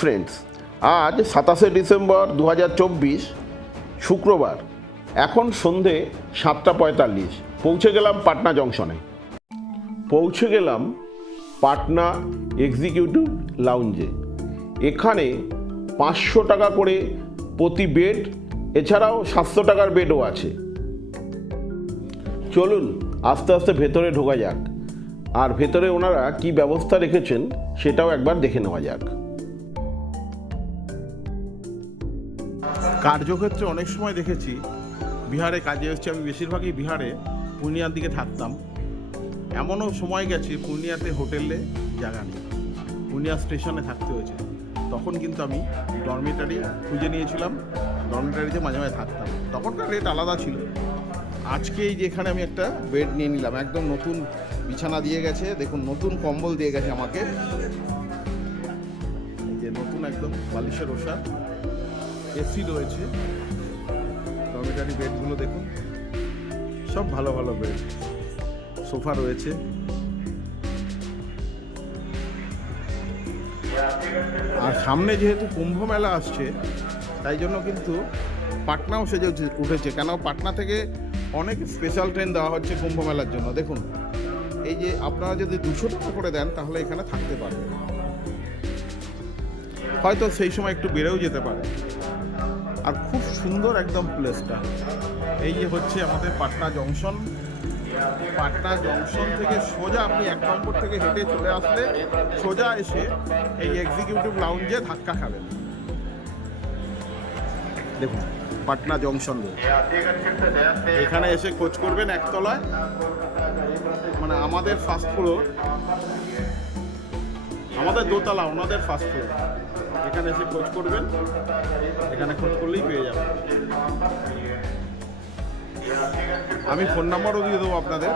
Friends আজ সাতাশে December দু হাজার চব্বিশ, শুক্রবার, এখন সন্ধে সাতটা পঁয়তাল্লিশ, পৌঁছে গেলাম পাটনা জংশনে। পৌঁছে গেলাম পাটনা এক্সিকিউটিভ লাউঞ্জে। এখানে পাঁচশো টাকা করে প্রতি বেড, এছাড়াও সাতশো টাকার বেডও আছে। চলুন, আস্তে আস্তে ভেতরে ঢোকা যাক। আর ভেতরে ওনারা কি ব্যবস্থা রেখেছেন, সেটাও একবার দেখে নেওয়া যাক। কার্যক্ষেত্রে অনেক সময় দেখেছি, বিহারে কাজে এসেছি, আমি বেশিরভাগই বিহারে পূর্ণিয়ার দিকে থাকতাম। এমনও সময় গেছে, পূর্ণিয়াতে হোটেলে জায়গা নেই। পূর্ণিয়া স্টেশনে থাকতে হয়েছে। তখন কিন্তু আমি ডরমিটারি খুঁজে নিয়েছিলাম ডরমিটারিতে মাঝে মাঝে থাকতাম। তখনকার রেট আলাদা ছিল। আজকে এই যে এখানে আমি একটা বেড নিয়ে নিলাম, একদম নতুন বিছানা দিয়ে গেছে, দেখুন নতুন কম্বল দিয়ে গেছে আমাকে। যে নতুন একদম বালিশের ওষার। এসি রয়েছে। ডরমিটারি বেডগুলো দেখুন। সব ভালো ভালো বেড। সোফা রয়েছে। আর সামনে যেহেতু কুম্ভ মেলা আসছে, তাই জন্য কিন্তু পাটনাও সেজে উঠে- উঠেছে। কেন পাটনা থেকে অনেক স্পেশাল ট্রেন দেওয়া হচ্ছে কুম্ভ মেলার জন্য। দেখুন, এই যে আপনারা যদি দুশো টাকা করে দেন, তাহলে এখানে থাকতে পারবেন। হয়তো সেই সময় একটু বেড়েও যেতে পারে। আর খুব সুন্দর একদম প্লেসটা। এই যে হচ্ছে আমাদের পাটনা জংশন। পাটনা জংশন থেকে সোজা আপনি এক নম্বর থেকে হেঁটে চলে আসলে সোজা এসে এই এক্সিকিউটিভ লাউঞ্জে ধাক্কা খাবেন। দেখুন, পাটনা জংশন। এখানে এসে খোঁজ করবেন একতলায়। মানে আমাদের ফার্স্ট ফ্লোর আমাদের দোতলা, ওনাদের ফার্স্ট ফ্লোর এখানে এসে খোঁজ করবেন, এখানে খোঁজ করলেই পেয়ে যাবেন। আমি ফোন নাম্বারও দিয়ে দেবো আপনাদের।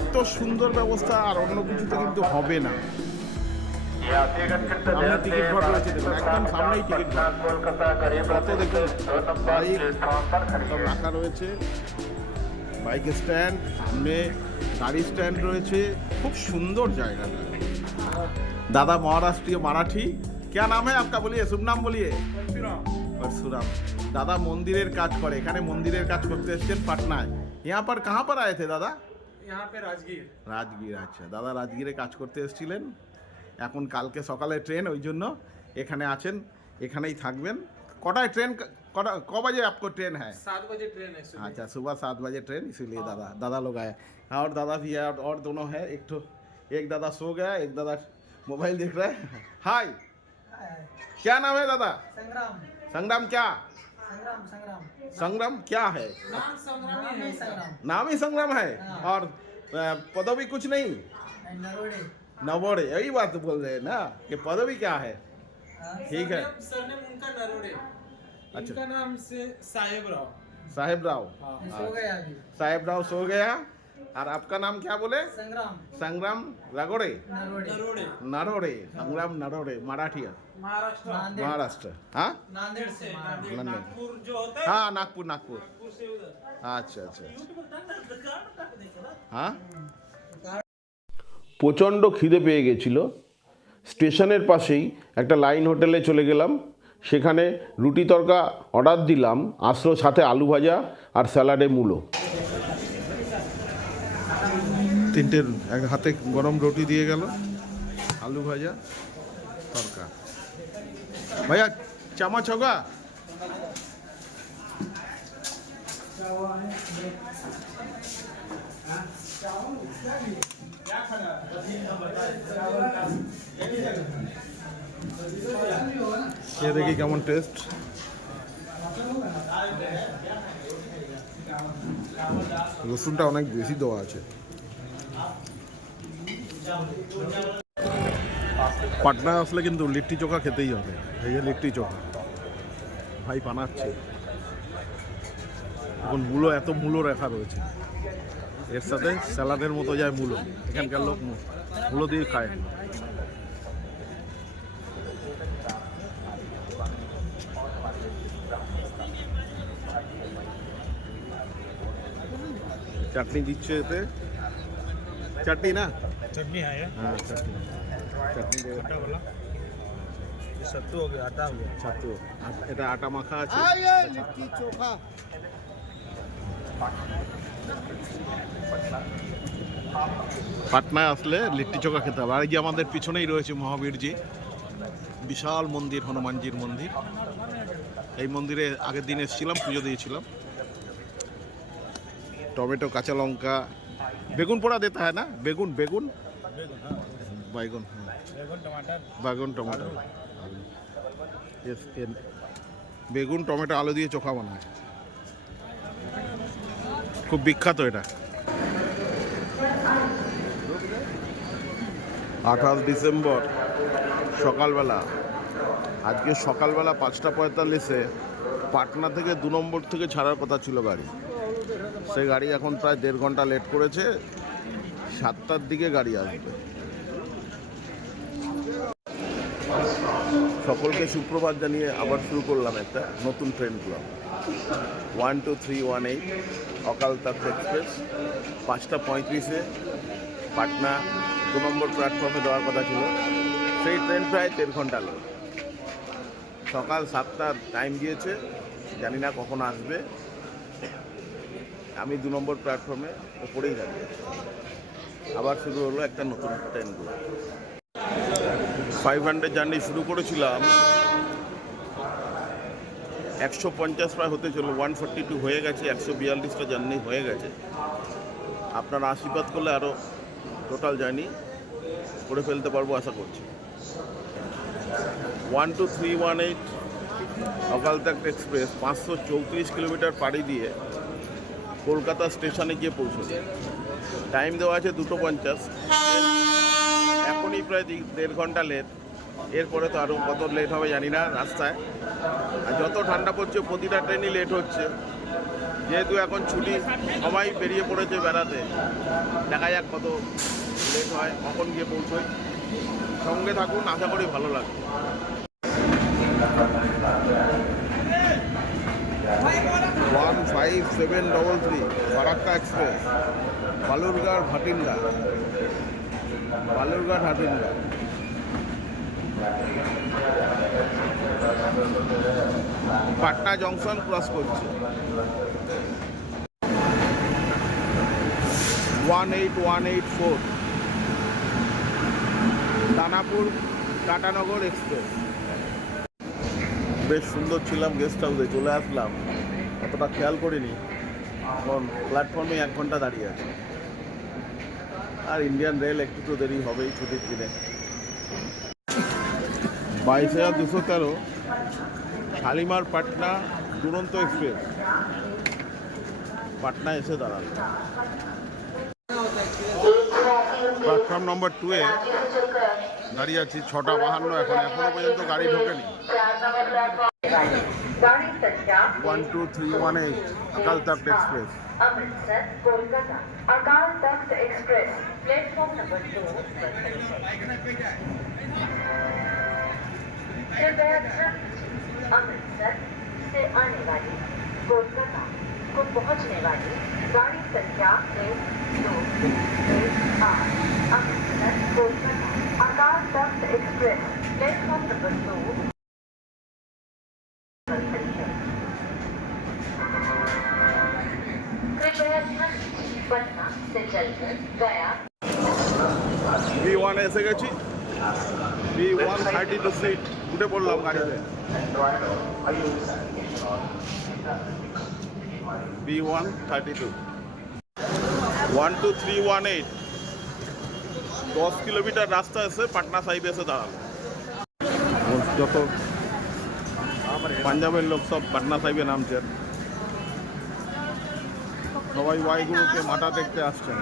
এত সুন্দর ব্যবস্থা আর অন্য কিছুতে কিন্তু হবে না। বাইক রাখা রয়েছে। বাইক স্ট্যান্ড সামনে গাড়ি স্ট্যান্ড রয়েছে খুব সুন্দর জায়গাটা दादा महाराष्ट्रीय मराठी क्या नाम है आपका बोलिए शुभ नाम बोलिए परशुराम দাদা মন্দিরের কাজ করে এখানে মন্দিরের কাজ করতে এসেছেন পাটনায় यहाँ पर कहाँ पर आए थे দাদা यहाँ पे राजगीर রাজগীর আচ্ছা দাদা রাজগীরে কাজ করতে এসেছিলেন এখন কালকে সকালে ট্রেন ওই জন্য এখানে আছেন এখানেই থাকবেন কটায় ট্রেন कौ बजे आपको ट्रेन है? सात बजे ट्रेन है अच्छा सुबह सात बजे ट्रेन इसीलिए हाँ। दादा दादा लोग आए। हाँ, और दादा भी है और दोनों है। एक तो एक दादा सो गया एक दादा मोबाइल देख रहे हैं। हाय। क्या नाम है दादा? संग्राम। संग्राम क्या? संग्राम संग्राम। संग्राम क्या है? नाम ही संग्राम। नाम ही संग्राम है? हाँ। और पदवी कुछ नहीं? नवोड़े यही बात बोल रहे हैं ना कि पदवी क्या है? ठीक है। सरनेम उनका नरोड़े। इनका नाम से साहेब राव साहेब राव हाँ। ये सो गया अभी साहेब राव सो गया और आपका नाम क्या बोले संग्राम संग्राम रगोड़े नरोड़े नरोड़े नरोड़े संग्राम नरोड़े मराठी महाराष्ट्र नांदेड़ महाराष्ट्र हाँ नांदेड़ से से नांदेड़ नांदेड़। नागपुर जो होता है हाँ नागपुर नागपुर नागपुर से उधर আচ্ছা আচ্ছা হ্যাঁ প্রচণ্ড খিদে পেয়ে গেছিল স্টেশনের পাশেই একটা লাইন হোটেলে চলে গেলাম সেখানে রুটি তরকা অর্ডার দিলাম আসলো সাথে আলু ভাজা আর স্যালাডে মূলো। তিনটে এক হাতে গরম রুটি দিয়ে গেল, আলু ভাজা, তরকা। ভাইয়া, চামচ হোগা? খেয়ে দেখি কেমন টেস্ট রসুনটা অনেক বেশি দেওয়া আছে। পাটনা আসলে কিন্তু লিট্টি চোখা খেতেই হবে। এই যে লিট্টি চোখা। ভাই বানাচ্ছে। এখন মূলো, এত মূলো রাখা রয়েছে। এর সাথে স্যালাডের মতো যায় মূলো। এখানকার লোক মূলো দিয়ে খায়। চাটনি দিচ্ছে এতে চাটনি না चटनी है হ্যাঁ চাটনি চাটনি দেবে। वाला सत्तू हो गया आटा हो गया ছাত্র এটা আটা মাখা আছে পাটনায় আসলে লিট্টি চোখা খেতে হবে আর এই যে আমাদের পিছনেই রয়েছে মহাবীরজি বিশাল মন্দির হনুমানজির মন্দির এই মন্দিরে আগের দিন এসেছিলাম পুজো দিয়েছিলাম টমেটো, কাঁচা লঙ্কা। বেগুন পোড়া দিতে হয় হ্যাঁ না? বেগুন বেগুন? বাইগুন বেগুন টমেটো। বেগুন, টমেটো, আলু দিয়ে চোখা বানায়। খুব বিখ্যাত এটা। আঠাশ ডিসেম্বর, সকালবেলা। আজকে সকালবেলা পাঁচটা পঁয়তাল্লিশে পাটনা থেকে দু নম্বর থেকে ছাড়ার কথা ছিল গাড়ি। সেই গাড়ি এখন প্রায় দেড় ঘণ্টা লেট করেছে। সাতটার দিকে গাড়ি আসবে। সকলকে সুপ্রভাত জানিয়ে আবার শুরু করলাম একটা নতুন train club. One two three one eight Akal Takht express, পাঁচটা পঁয়ত্রিশে পাটনা, দু নম্বর প্ল্যাটফর্মে দেওয়ার কথা ছিল। সেই ট্রেন প্রায় দেড় ঘণ্টা লেট। সকাল সাতটার টাইম দিয়েছে জানি না কখন আসবে। আমি দু নম্বর প্ল্যাটফর্মে ওপরেই থাকি। আবার শুরু হলো একটা নতুন ট্রেনগুলো ফাইভ হান্ড্রেড জার্নি শুরু করেছিলাম। একশো পঞ্চাশ প্রায় হতে চলো ওয়ান ফোরটি টু হয়ে গেছে, একশো বিয়াল্লিশটা জার্নি হয়ে গেছে। আপনারা আশীর্বাদ করলে আরও টোটাল জার্নি করে ফেলতে পারব আশা করছি। One two three one eight Akal Takht express পাঁচশো চৌত্রিশ কিলোমিটার পাড়ি দিয়ে কলকাতা স্টেশনে গিয়ে পৌঁছবে। টাইম দেওয়া আছে দুটো পঞ্চাশ। এখনই প্রায় দেড় ঘণ্টা লেট এরপরে তো আরও কত লেট হবে জানি না রাস্তায়। আর যত ঠান্ডা পড়ছে প্রতিটা ট্রেনই লেট হচ্ছে। যেহেতু এখন ছুটি, সবাই বেরিয়ে পড়েছে বেড়াতে। দেখা যাক কত লেট হয়, কখন গিয়ে পৌঁছোই। সঙ্গে থাকুন, আশা করি ভালো লাগবে। One five seven double three Farakka express Balurghat Bhatinda Balurghat Bhatinda Patna junction cross করছে। One eight one eight four Danapur Tatanagar express বেশ সুন্দর ছিলাম গেস্ট হাউসে চলে আসলাম। অতটা খেয়াল করিনি। এখন প্ল্যাটফর্মে এক ঘণ্টা দাঁড়িয়ে আছে। আর ইন্ডিয়ান রেল একটু তো দেরি হবেই ছুটির দিনে। বাইশ হাজার দুশো তেরো, শালিমার পাটনা দুরন্ত এক্সপ্রেস। পাটনা এসে দাঁড়াল। প্ল্যাটফর্ম নম্বর টুয়ে দাঁড়িয়ে আছি, ছটা বাহান্ন, এখন এখনও পর্যন্ত গাড়ি ঢোকেনি। One two three one eight Akal Takht express. Amritsar Kolkata अकाल तख्त एक्सप्रेस प्लेटफॉर्म नंबर दो अमृतसर से आने वाली कोलकाता को पहुँचने वाली गाड़ी संख्या एक दो एक आठ अमृतसर कोलकाता अकाल तख्त एक्सप्रेस प्लेटफॉर्म नंबर दो। पटना से चलकर गया বি ওয়ানে এসে গেছি B one thirty two seat উঠে পড়লাম গাড়িতে B one thirty two one two three one eight দশ কিলোমিটার রাস্তা এসে পাটনা সাহিব এসে দাঁড়ালো যত পাঞ্জাবের লোক সব পাটনা সাহিবে নামছেন সবাই ওয়াইগুলোকে মাথা দেখতে আসছেন।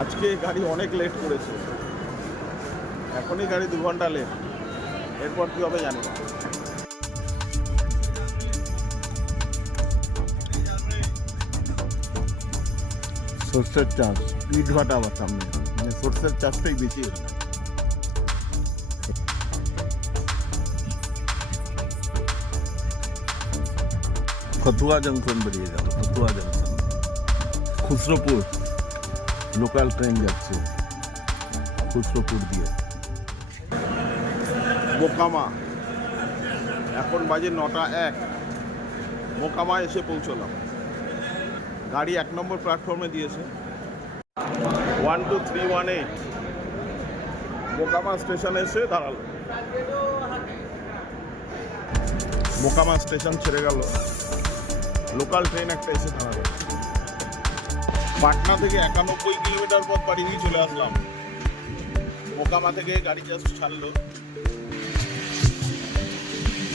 আজকে গাড়ি অনেক লেট করেছে। এখনই গাড়ি দু ঘণ্টা লেট এরপর কী হবে জানি না। চাষ ইট ভাটা আবার সামনে। মানে সর্ষের চাষটাই বেশি এখানে। ফতুয়া জংশন বেরিয়ে যাব ফতুয়া জংশন। খুসরোপুর লোকাল ট্রেন যাচ্ছে খুচরোপুর দিয়ে। মোকামা এখন বাজে নটা এক। মোকামা এসে পৌঁছলাম। গাড়ি এক নম্বর প্ল্যাটফর্মে দিয়েছে। One two three one eight Mokama স্টেশনে এসে দাঁড়াল। মোকামা স্টেশন ছেড়ে গেল। লোকাল ট্রেন একটা এসে দাঁড়াল। পাটনা থেকে একানব্বই কিলোমিটার পথ পাড়ি দিয়ে চলে আসলাম। মোকামা থেকে গাড়ি জাস্ট ছাড়লো।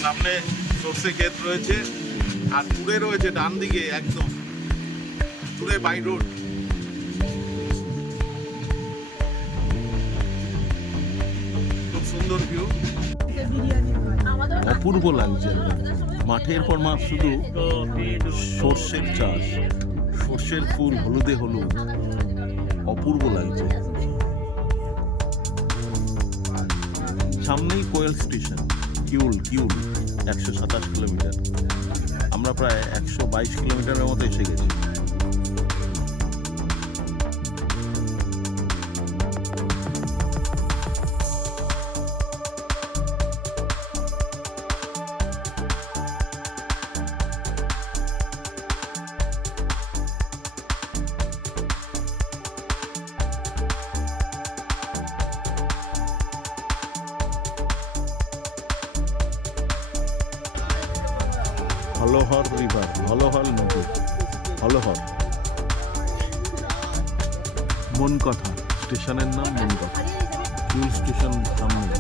সামনে সর্ষে ক্ষেত রয়েছে, আর দূরে রয়েছে ডান দিকে একদম। দূরে বাই রোড। খুব সুন্দর ভিউ অপূর্ব লাগছে। মাঠের পর মাঠ শুধু সর্ষের চাষ। সর্ষের ফুল হলুদে হলুদ। অপূর্ব লাগছে। সামনেই কোয়েল স্টেশন, কিউল কিউল, একশো সাতাশ কিলোমিটার। আমরা প্রায় একশো বাইশ কিলোমিটারের মতো এসে গেছি। হলহর রিভার হলহল নদী হলহর মন কথা, স্টেশনের নাম মন কথা। কিউল স্টেশন সামনে।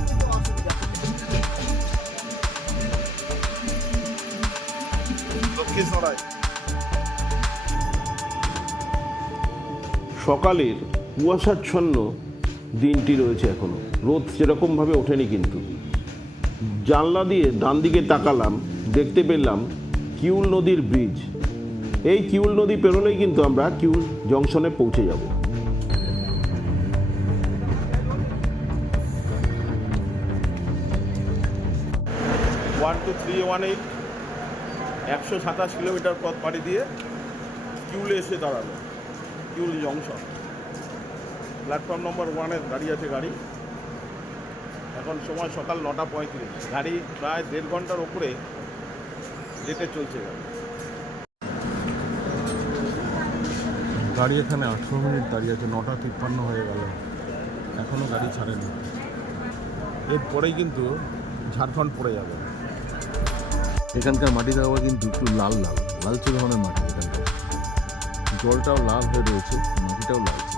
সকালের কুয়াশাচ্ছন্ন দিনটি রয়েছে এখনও। রোদ সেরকমভাবে ওঠেনি কিন্তু। জানলা দিয়ে ডান দিকে তাকালাম, দেখতে পেলাম কিউল নদীর ব্রিজ এই কিউল নদী পেরোলেই কিন্তু আমরা কিউল জংশনে পৌঁছে যাব। One two three one eight একশো সাতাশ কিলোমিটার পথ পাড়ি দিয়ে কিউলে এসে দাঁড়াল। কিউল জংশন প্ল্যাটফর্ম নম্বর ওয়ানে দাঁড়িয়ে আছে গাড়ি। এখন সময় সকাল নটা পঁয়ত্রিশ। গাড়ি প্রায় দেড় ঘণ্টার ওপরে যেতে চলছে গাড়ি এখানে আঠেরো মিনিট দাঁড়িয়ে আছে, নটা তিপ্পান্ন হয়ে গেল। এখনও গাড়ি ছাড়েনি। এরপরেই কিন্তু ঝাড়খণ্ড পড়ে যাবে। এখানকার মাটিটা আবার কিন্তু একটু লাল লাল। লালচে ধরনের মাটি এখানকার। জলটাও লাল হয়ে রয়েছে, মাটিটাও লালচে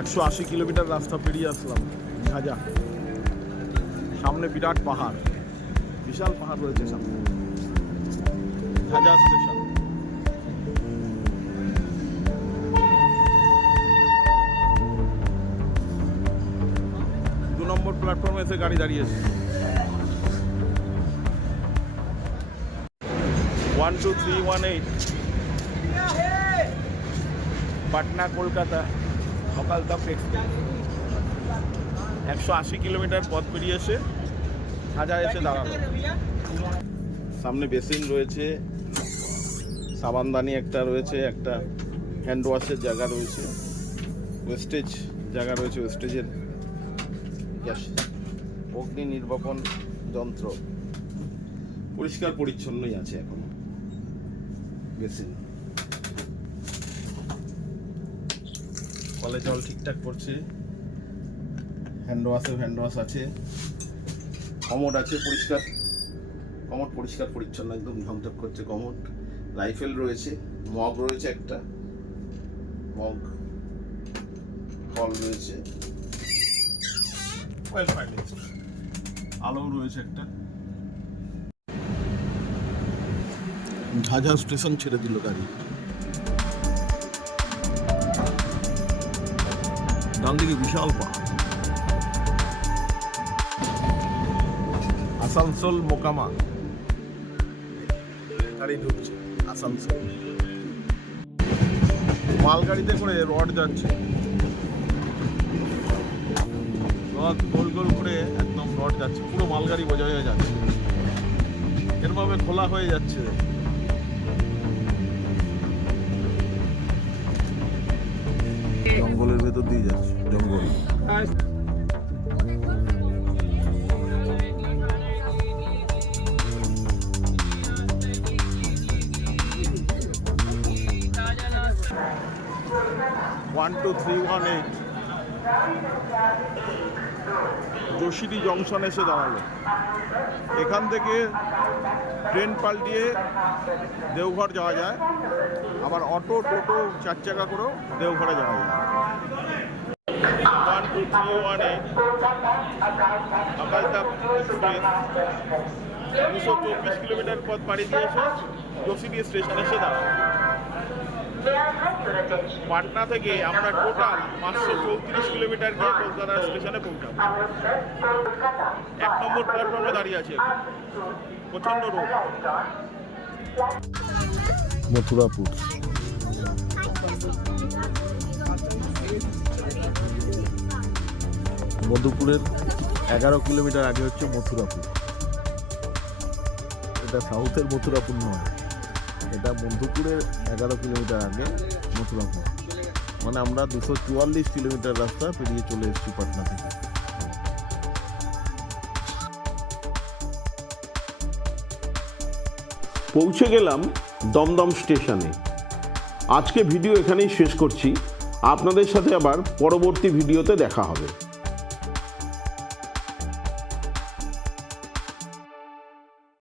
একশো আশি কিলোমিটার রাস্তা পেরিয়ে আসলাম। ঝাঁঝা। সামনে বিরাট পাহাড়। বিশাল পাহাড় রয়েছে সামনে। স্টেশন দু নম্বর প্ল্যাটফর্মে এসে গাড়ি দাঁড়িয়েছে। One two three one eight Patna, Kolkata সকাল এক্সপ্রেস একশো আশি কিলোমিটার পথ পেরিয়ে এসে হাজা এসে দাঁড়াল। সামনে বেসিন রয়েছে সাবানদানি একটা রয়েছে একটা হ্যান্ড ওয়াশের জায়গা রয়েছে ওয়েস্টেজ জায়গা রয়েছে ওয়েস্টেজের গ্যাস অগ্নি নির্বাপন যন্ত্র পরিষ্কার পরিচ্ছন্নই আছে এখন বেসিন। কলে জল ঠিকঠাক পড়ছে হ্যান্ড ওয়াশে হ্যান্ড ওয়াশ আছে। কমোড আছে পরিষ্কার। কমোড পরিষ্কার পরিচ্ছন্ন একদম ঝকঝক করছে কমোড। রাইফেল রয়েছে মগ রয়েছে একটা। মগ কল রয়েছে। আলো রয়েছে একটা। ঝাঝা স্টেশন ছেড়ে দিল গাড়ি। ডান দিকে বিশাল পাহাড়। আসানসোল মোকামা। গাড়ি ঢুকছে আসানসোল। মালগাড়িতে করে রড যাচ্ছে। রড গোল গোল করে একদম রড যাচ্ছে। পুরো মালগাড়ি বোঝা হয়ে যাচ্ছে। এরভাবে খোলা হয়ে যাচ্ছে। জঙ্গলের ভেতর দিয়ে যাচ্ছে। জঙ্গল। One two three one eight Jasidih junction এসে দাঁড়াল। এখান থেকে ট্রেন পাল্টিয়ে দেওঘর যাওয়া যায়। আবার অটো, টোটো চার চাকা করেও দেওঘরে যাওয়া যায়। One two three one eight Akal Takht express দুশো চব্বিশ কিলোমিটার পথ পাড়ি দিয়েছে। যোশিদি স্টেশন এসে দাঁড়াল। পাটনা থেকে আমরা টোটাল পাঁচশো চৌত্রিশ কিলোমিটার গিয়ে কলকাতা স্টেশনে পৌঁছাবো। এক নম্বর প্ল্যাটফর্মে দাঁড়িয়ে আছে প্রচণ্ড রোদ। মথুরাপুর। মধুপুরের এগারো কিলোমিটার আগে হচ্ছে মথুরাপুর। এটা সাউথের মথুরাপুর নয়। এটা বন্ধুপুরের এগারো কিলোমিটার আগে মথুরাপুর মানে আমরা দুশো চুয়াল্লিশ কিলোমিটার রাস্তা পেরিয়ে চলে এসেছি পাটনা থেকে। পৌঁছে গেলাম দমদম স্টেশনে। আজকে ভিডিও এখানেই শেষ করছি। আপনাদের সাথে আবার পরবর্তী ভিডিওতে দেখা হবে।